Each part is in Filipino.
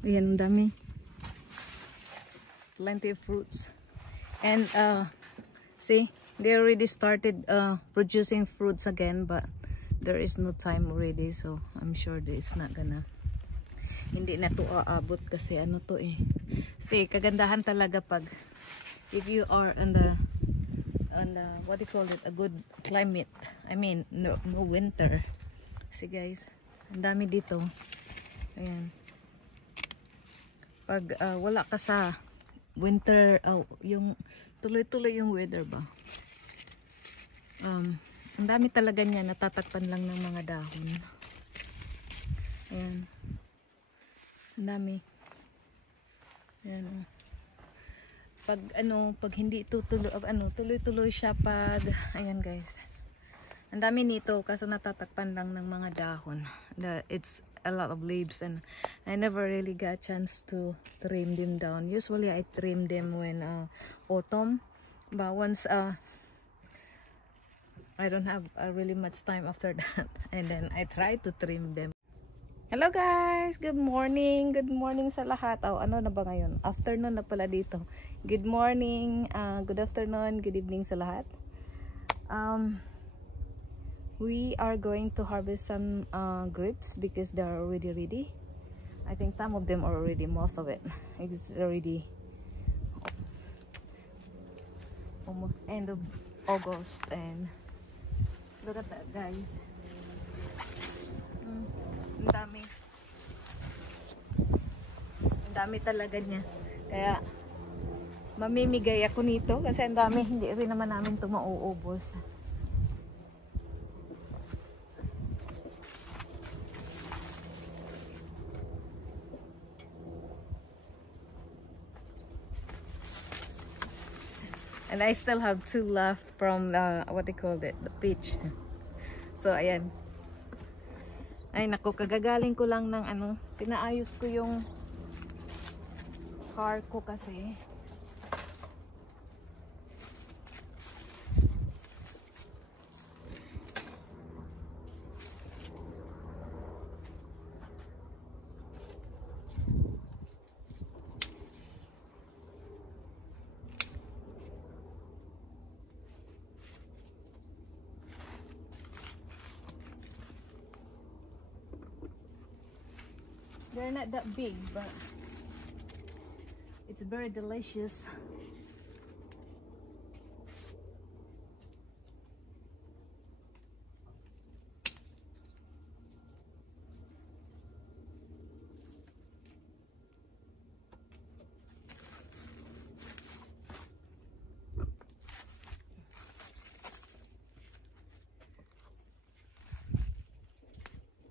Ayan, ang dami. Plenty of fruits. And see, they already started producing fruits again, but there is no time already, so I'm sure this is not gonna, hindi na to aabot kasi ano to eh. See, kagandahan talaga pag if you are on the what do you call it, a good climate. I mean, no winter. See guys, ang dami dito. Ayan. Pag wala ka sa winter, yung tuloy-tuloy yung weather ba, ang dami talaga niya, natatakpan lang ng mga dahon. Ayan, ang dami. Ayan. Pag hindi tuloy-tuloy siya pag, ayan guys, ang dami nito kaso natatakpan lang ng mga dahon. It's a lot of leaves and I never really got a chance to trim them down. Usually I trim them when autumn, but once I don't have really much time after that, and then I try to trim them. Hello guys, good morning sa lahat. Ano na ba ngayon? Afternoon na pala dito. Good morning, good afternoon, good evening sa lahat. We are going to harvest some grapes because they are already ready. I think some of them are already, most of it is already almost end of August, and look at that guys. Ang dami talaga niya, kaya mamimigay ako nito kasi ang dami, hindi rin naman namin ito mauubos. And I still have 2 left from what they called it, the peach. So ayan. Ay naku, kagagaling ko lang ng pinaayos ko yung car ko kasi. They're not that big, but it's very delicious.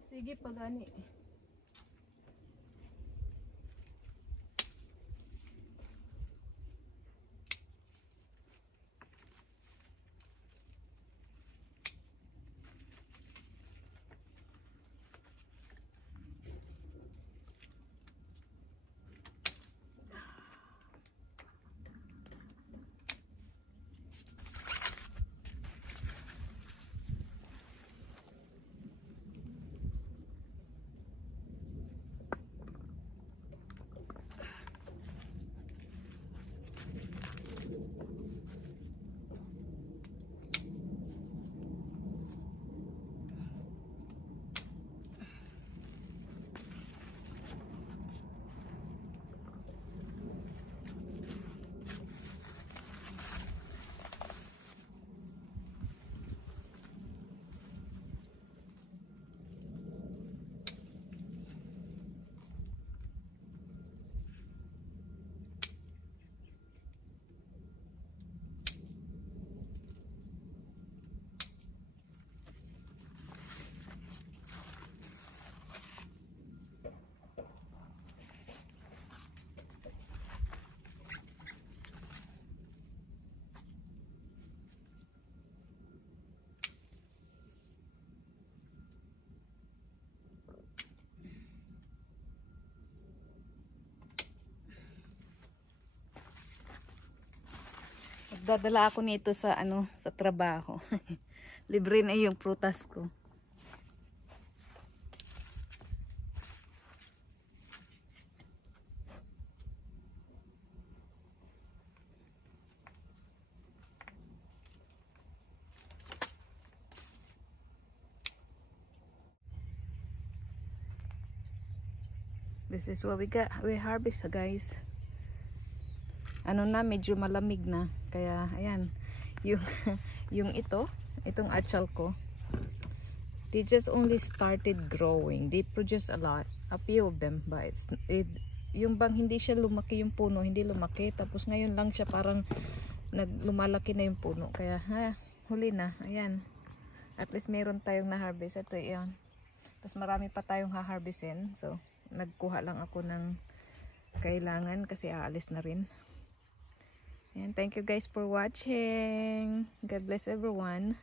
Sige pa gani. Dadala ako nito sa sa trabaho. Libre na yung prutas ko. This is what we harvest guys. Ano na, medyo malamig na. Kaya ayan, yung yung itong achal ko, they just only started growing. They produce a lot, a few of them, but yung bang hindi siya lumaki yung puno, hindi lumaki. Tapos ngayon lang siya parang lumalaki na yung puno. Kaya huli na. Ayan. At least meron tayong na-harvest. Ito yun. Tapos marami pa tayong ha-harvestin. So, nagkuha lang ako ng kailangan kasi aalis na rin. And thank you guys for watching. God bless everyone.